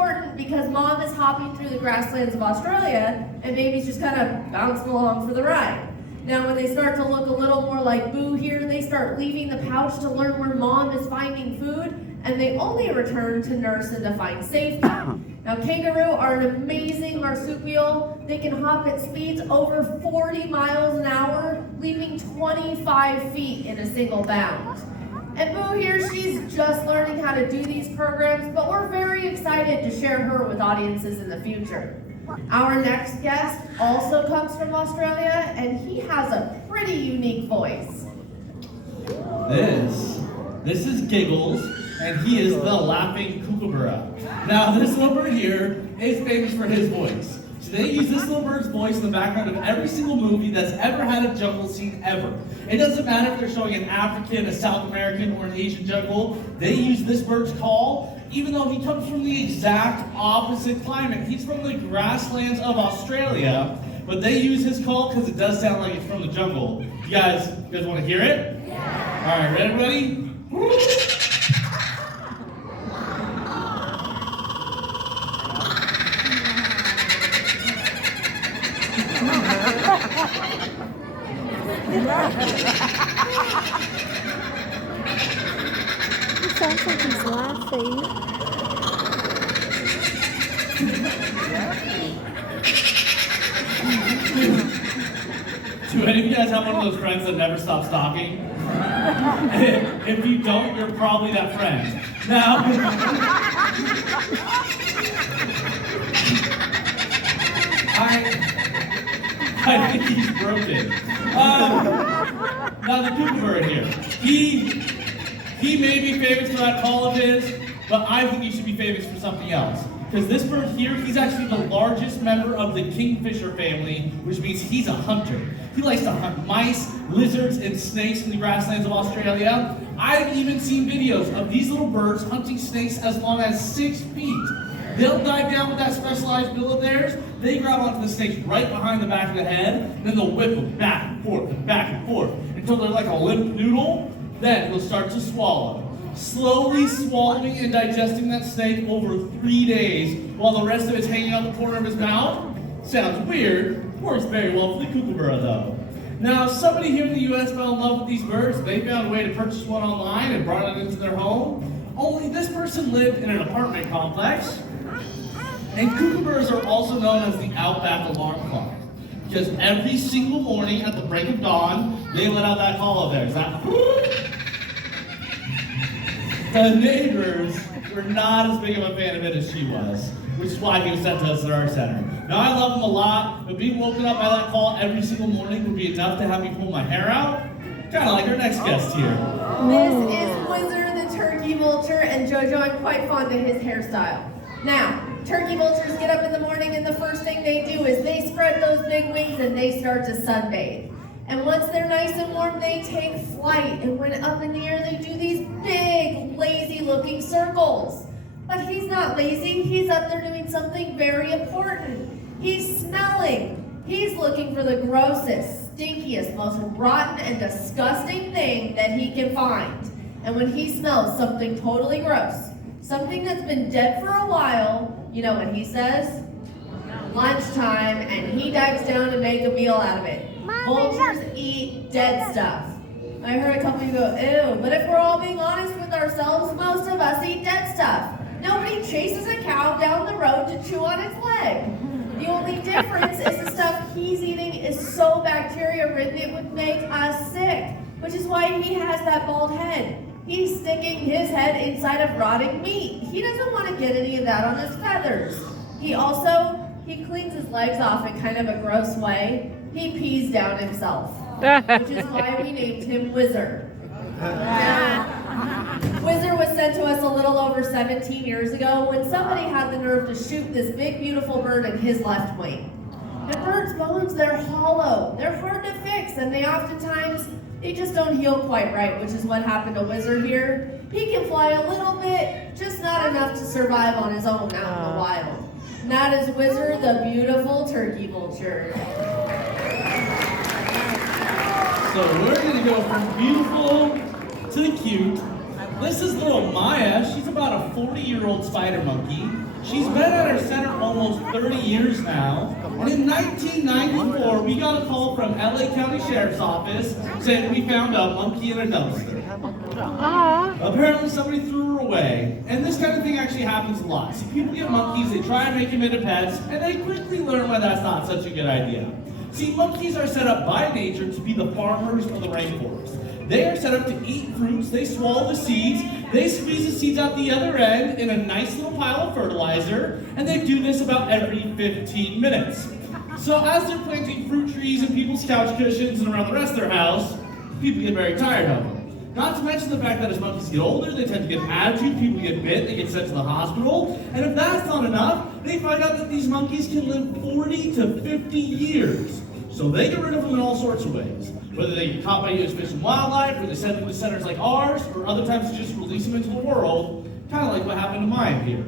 important because mom is hopping through the grasslands of Australia and baby's just kind of bouncing along for the ride. Now when they start to look a little more like Boo here, they start leaving the pouch to learn where mom is finding food, and they only return to nurse and to find safety. Now kangaroo are an amazing marsupial. They can hop at speeds over 40 miles an hour, leaping 25 feet in a single bound. And Boo here, she's just learning how to do these programs, but we're very excited to share her with audiences in the future. Our next guest also comes from Australia, and he has a pretty unique voice. This is Giggles, and he is the laughing kookaburra. Now, this little bird here is famous for his voice. So they use this little bird's voice in the background of every single movie that's ever had a jungle scene ever. It doesn't matter if they're showing an African, a South American, or an Asian jungle. They use this bird's call, even though he comes from the exact opposite climate. He's from the grasslands of Australia, but they use his call because it does sound like it's from the jungle. You guys want to hear it? Yeah. All right, ready, everybody? It sounds like he's laughing. Do any of you guys have one of those friends that never stops talking? If you don't, you're probably that friend. Now, I think he's broken. Now the kookaburra here. He may be famous for that call of his, but I think he should be famous for something else. Because this bird here, he's actually the largest member of the kingfisher family, which means he's a hunter. He likes to hunt mice, lizards, and snakes in the grasslands of Australia. I've even seen videos of these little birds hunting snakes as long as 6 feet. They'll dive down with that specialized bill of theirs. They grab onto the snakes right behind the back of the head, and then they'll whip them back and forth and back and forth until they're like a limp noodle. Then he'll start to swallow. Slowly swallowing and digesting that snake over 3 days while the rest of it's hanging out the corner of his mouth. Sounds weird, works very well for the kookaburra though. Now, somebody here in the US fell in love with these birds. They found a way to purchase one online and brought it into their home. Only this person lived in an apartment complex. And kookaburras are also known as the outback alarm clock. Because every single morning at the break of dawn, they let out that call of theirs. That the neighbors were not as big of a fan of it as she was, which is why he was sent to us at our center. Now, I love him a lot, but being woken up by that call every single morning would be enough to have me pull my hair out. Kind of like our next guest here. This is Whizzer the turkey vulture, and Jojo, I'm quite fond of his hairstyle. Now, turkey vultures get up in the morning, and the first thing they do is they spread those big wings and they start to sunbathe. And once they're nice and warm, they take flight. And when up in the air, they do these big, lazy-looking circles. But he's not lazy. He's up there doing something very important. He's smelling. He's looking for the grossest, stinkiest, most rotten and disgusting thing that he can find. And when he smells something totally gross, something that's been dead for a while, you know what he says? Lunchtime, and he dives down and makes a meal out of it. Vultures eat dead stuff. I heard a couple of you go, ew, but if we're all being honest with ourselves, most of us eat dead stuff. Nobody chases a cow down the road to chew on its leg. The only difference is the stuff he's eating is so bacteria-ridden it would make us sick, which is why he has that bald head. He's sticking his head inside of rotting meat. He doesn't want to get any of that on his feathers. He cleans his legs off in kind of a gross way. He pees down himself, which is why we named him Whizzer. Whizzer was sent to us a little over 17 years ago when somebody had the nerve to shoot this big, beautiful bird in his left wing. And birds' bones, they're hollow. They're hard to fix, and they just don't heal quite right, which is what happened to Whizzer here. He can fly a little bit, just not enough to survive on his own out in the wild. And that is Whizzer, the beautiful turkey vulture. So we're going to go from beautiful to the cute. This is little Maya. She's about a 40-year-old spider monkey. She's been at our center almost 30 years now, and in 1994, we got a call from LA County Sheriff's Office saying we found a monkey in a dumpster. Apparently somebody threw her away, and this kind of thing actually happens a lot. See, people get monkeys, they try and make them into pets, and they quickly learn why that's not such a good idea. See, monkeys are set up by nature to be the farmers of the rainforest. They are set up to eat fruits, they swallow the seeds, they squeeze the seeds out the other end in a nice little pile of fertilizer, and they do this about every 15 minutes. So as they're planting fruit trees and people's couch cushions and around the rest of their house, people get very tired of them. Not to mention the fact that as monkeys get older, they tend to get attitude, people get bit, they get sent to the hospital, and if that's not enough, they find out that these monkeys can live 40 to 50 years. So they get rid of them in all sorts of ways. Whether they get caught by U.S. Fish and Wildlife, or they send them to centers like ours, or other times they just release them into the world, kind of like what happened to Maya here.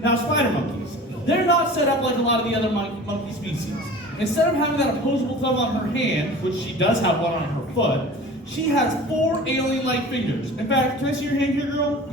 Now, spider monkeys. They're not set up like a lot of the other monkey species. Instead of having that opposable thumb on her hand, which she does have one on her foot, she has 4 alien-like fingers. In fact, can I see your hand here, girl?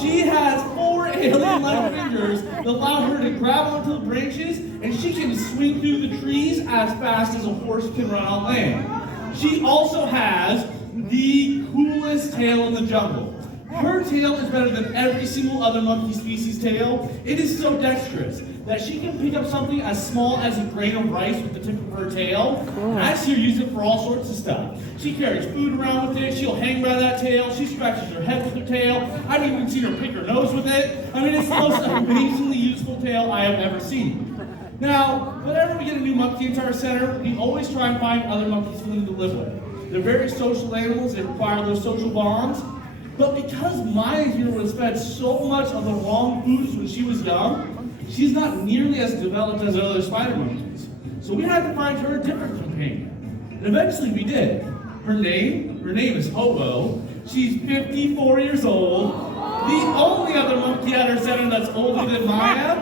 She has 4 alien-like fingers that allow her to grab onto the branches, and she can swing through the trees as fast as a horse can run on land. She also has the coolest tail in the jungle. Her tail is better than every single other monkey species' tail. It is so dexterous that she can pick up something as small as a grain of rice with the tip of her tail, and actually use it for all sorts of stuff. She carries food around with it, she'll hang by that tail, she scratches her head with her tail, I've even seen her pick her nose with it. I mean, it's the most amazingly useful tail I have ever seen. Now, whenever we get a new monkey into our center, we always try and find other monkeys for them to live with. They're very social animals, they require those social bonds. But because Maya here was fed so much of the wrong foods when she was young, she's not nearly as developed as other spider monkeys. So we had to find her a different companion. And eventually we did. Her name is Hobo. She's 54 years old, the only other monkey at our center that's older than Maya,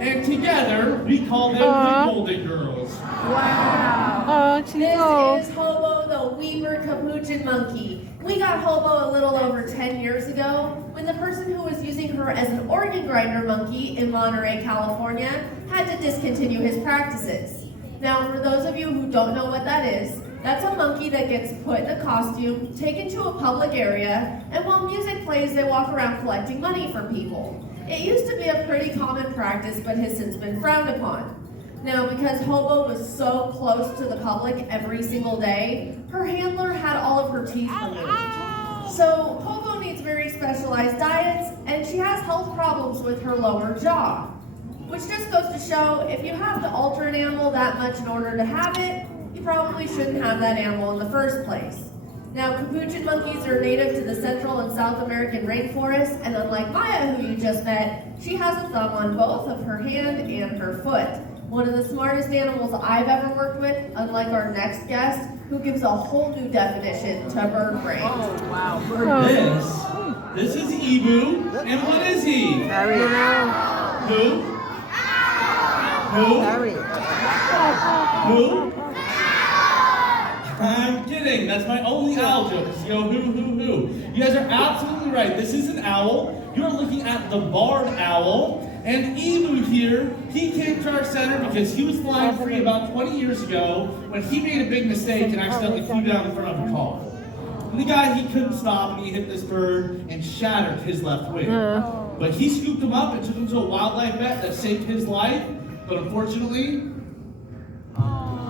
and together we call them the Golden Girls. Wow. This is Hobo the Weaver Capuchin monkey. We got Hobo a little over 10 years ago when the person who was using her as an organ grinder monkey in Monterey, California, had to discontinue his practices. Now, for those of you who don't know what that is, that's a monkey that gets put in a costume, taken to a public area, and while music plays, they walk around collecting money from people. It used to be a pretty common practice, but has since been frowned upon. Now, because Hobo was so close to the public every single day, her handler had all of her teeth removed. So, Hobo needs very specialized diets, and she has health problems with her lower jaw. Which just goes to show, if you have to alter an animal that much in order to have it, you probably shouldn't have that animal in the first place. Now, capuchin monkeys are native to the Central and South American rainforest, and unlike Maya, who you just met, she has a thumb on both of her hand and her foot. One of the smartest animals I've ever worked with, unlike our next guest, who gives a whole new definition to bird brain. Oh, wow. This is Ebu, and what is he? Harry. Who? Who? Harry. Who? I'm kidding. That's my only owl joke. Just go who. You guys are absolutely right. This is an owl. You're looking at the barred owl. And Ebu here, he came to our center because he was flying free about 20 years ago when he made a big mistake and accidentally flew down in front of a car. And the guy, he couldn't stop and he hit this bird and shattered his left wing. But he scooped him up and took him to a wildlife vet that saved his life. But unfortunately,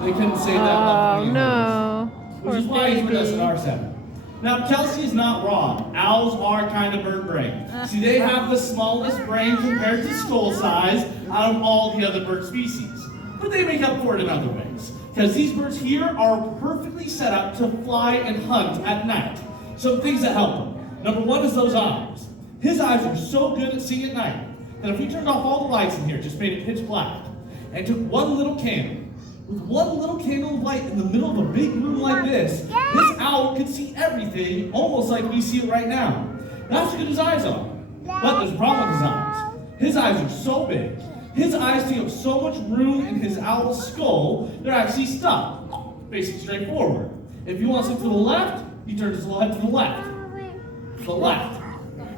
they couldn't save that left wing. No. Which is why he's with us at our center. Now, Kelsey is not wrong. Owls are kind of bird brain. See, they have the smallest brain compared to skull size out of all the other bird species. But they make up for it in other ways. Because these birds here are perfectly set up to fly and hunt at night. Some things that help them. Number one is those eyes. His eyes are so good at seeing at night that if we turned off all the lights in here, just made it pitch black, and took one little candle, with one little candle of light in the middle of a big room like this owl could see everything almost like we see it right now. That's how good his eyes are. But there's a problem with his eyes. His eyes are so big. His eyes take up so much room in his owl's skull, they're actually stuck, facing straight forward. If he wants to look to the left, he turns his little head to the left. The left.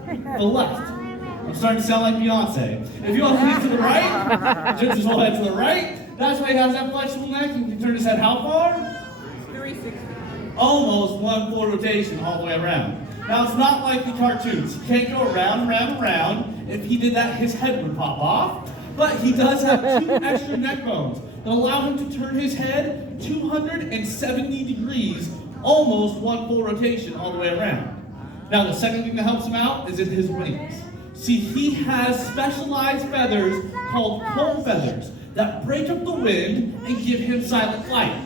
The left. I'm starting to sound like Beyonce. If you want to lean to the right, turn his whole head to the right. That's why he has that flexible neck. He can turn his head how far? 360. Almost one full rotation all the way around. Now, it's not like the cartoons. He can't go around, around, around. If he did that, his head would pop off. But he does have 2 extra neck bones that allow him to turn his head 270 degrees, almost one full rotation all the way around. Now, the second thing that helps him out is in his wings. See, he has specialized feathers called comb feathers that break up the wind and give him silent flight.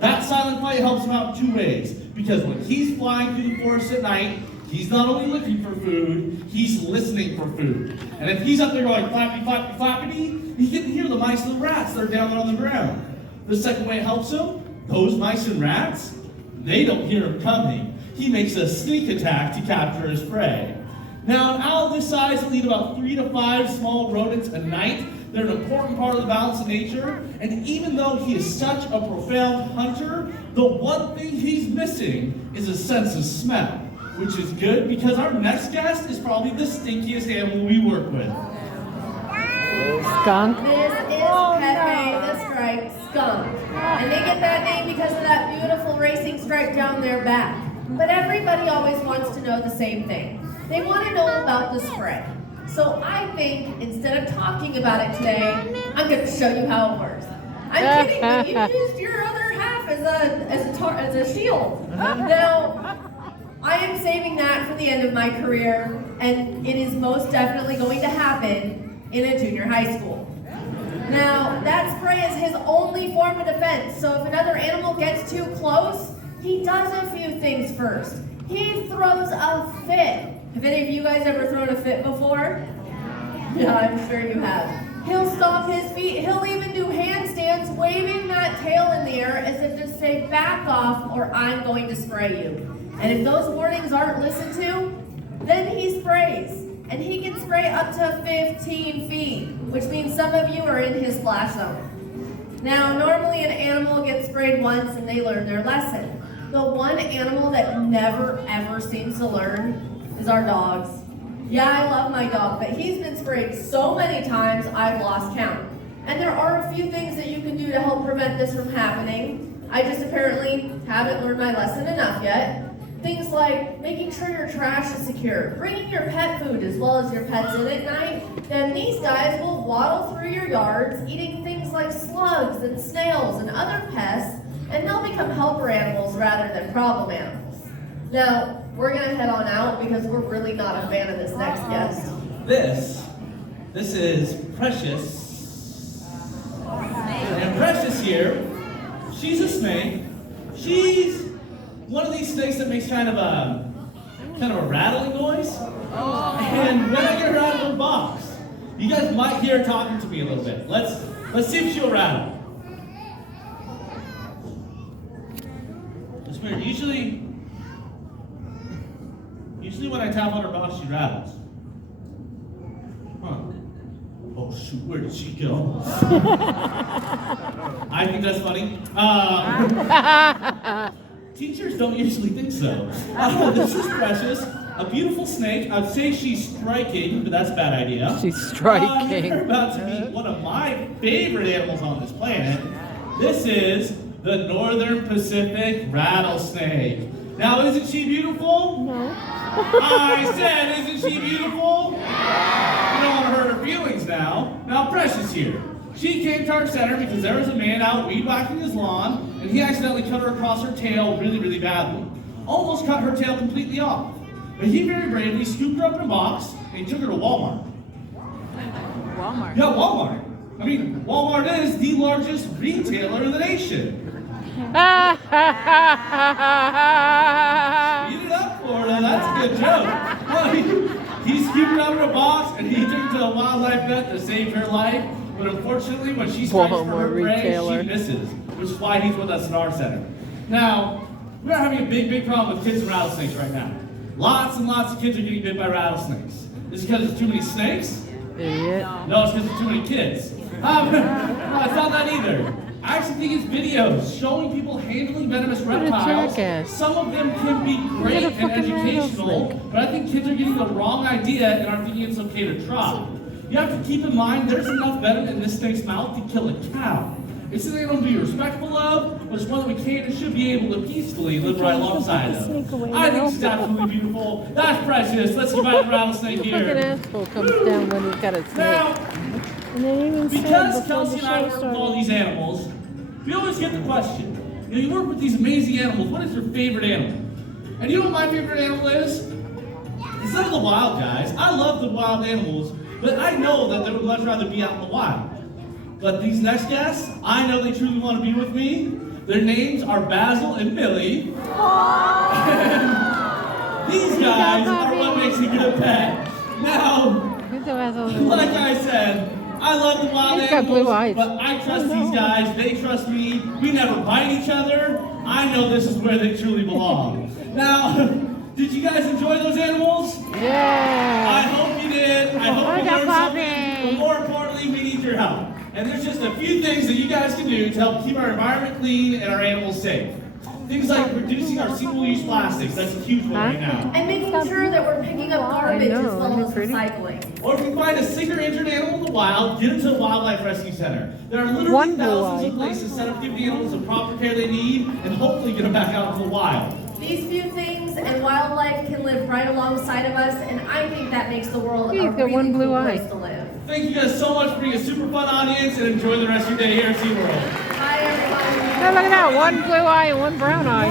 That silent flight helps him out in 2 ways, because when he's flying through the forest at night, he's not only looking for food, he's listening for food. And if he's up there going flappy, flappy, flappity, he can hear the mice and the rats that are down there on the ground. The second way it helps him, those mice and rats, they don't hear him coming. He makes a sneak attack to capture his prey. Now, an owl this size will eat about 3 to 5 small rodents a night. They're an important part of the balance of nature, and even though he is such a profound hunter, the one thing he's missing is a sense of smell, which is good because our next guest is probably the stinkiest animal we work with. Skunk. This is Pepe the Striped Skunk. And they get that name because of that beautiful racing stripe down their back. But everybody always wants to know the same thing. They want to know about the spray. So I think instead of talking about it today, I'm going to show you how it works. I'm kidding, but you used your other half as a shield. Now, I am saving that for the end of my career, and it is most definitely going to happen in a junior high school. Now, that spray is his only form of defense, so if another animal gets too close, he does a few things first. He throws a fit. Have any of you guys ever thrown a fit before? Yeah, I'm sure you have. He'll stomp his feet. He'll even do handstands, waving that tail in the air as if to say, back off or I'm going to spray you. And if those warnings aren't listened to, then he sprays. And he can spray up to 15 feet, which means some of you are in his splash zone. Now, normally an animal gets sprayed once and they learn their lesson. The one animal that never ever seems to learn is our dogs. Yeah, I love my dog, but he's been sprayed so many times I've lost count. And there are a few things that you can do to help prevent this from happening. I just apparently haven't learned my lesson enough yet. Things like making sure your trash is secure, bringing your pet food as well as your pets in at night. Then these guys will waddle through your yards, eating things like slugs and snails and other pests, and they'll become helper animals rather than problem animals. Now, we're gonna head on out because we're really not a fan of this next guest. This is Precious. And Precious here, she's a snake. She's one of these snakes that makes kind of a rattling noise. And when I get her out of her box, you guys might hear her talking to me a little bit. Let's see if she'll rattle. It's weird. Usually when I tap on her box, she rattles. Huh. Oh shoot, where did she go? I think that's funny. Teachers don't usually think so. This is Precious, a beautiful snake. I'd say she's striking, but that's a bad idea. She's striking. You're about to meet one of my favorite animals on this planet. This is the Northern Pacific rattlesnake. Now, isn't she beautiful? No. I said, isn't she beautiful? You don't want to hurt her feelings now. Now, Precious here. She came to our center because there was a man out weed whacking his lawn, and he accidentally cut her across her tail really, really badly. Almost cut her tail completely off. But he very bravely scooped her up in a box, and he took her to Walmart. Walmart. Yeah, Walmart. I mean, Walmart is the largest retailer in the nation. Eat it up, Florida. That's a good joke. Well, he scooped her out of a box, and he took her to a wildlife vet to save her life. But unfortunately, when she strikes for her prey, she misses, which is why he's with us at our center. Now, we're having a big, big problem with kids and rattlesnakes right now. Lots and lots of kids are getting bit by rattlesnakes. Is it because there's too many snakes? Idiot. No, it's because there's too many kids. No, it's not that either. I actually think his videos showing people handling venomous a reptiles, jackass. some of them can be great Look at a and fucking educational, rattlesnake. but I think kids are getting the wrong idea and are thinking it's okay to try. You have to keep in mind there's enough venom in this snake's mouth to kill a cow. It's something I don't be respectful of, but it's one that we can and should be able to peacefully live right alongside of. I think this is absolutely beautiful. That's precious. Let's invite the rattlesnake The fucking here. asshole comes down when he's got a snake. Now, And they even said because before Kelsey the and I show work with all these started. animals, we always get the question. You work with these amazing animals. What is your favorite animal? And you know what my favorite animal is? It's not the wild guys. I love the wild animals, but I know that they would much rather be out in the wild. But these next guests, I know they truly want to be with me. Their names are Basil and Millie. And these guys are what makes a good pet. Now, like I said, I love the wild He's got blue animals, eyes. but I trust these guys. They trust me. We never bite each other. I know this is where they truly belong. Now, did you guys enjoy those animals? I Yeah. hope you did. I hope you learned something. But more importantly, we need your help. And there's just a few things that you guys can do to help keep our environment clean and our animals safe. Things like reducing our single-use plastics. That's a huge one right now. And making sure that we're picking up garbage I know, as well isn't it as pretty? recycling. Or if you find a sick or injured animal in the wild, get it to the Wildlife Rescue Center. There are literally One blue thousands eye. of places set up to give the animals the proper care they need and hopefully get them back out into the wild. These few things and wildlife can live right alongside of us, and I think that makes the world He's a got really one blue cool eye. place to live. Thank you guys so much for being a super fun audience and enjoy the rest of your day here at SeaWorld. Bye, everybody. Oh, look at that. One blue eye and one brown eye.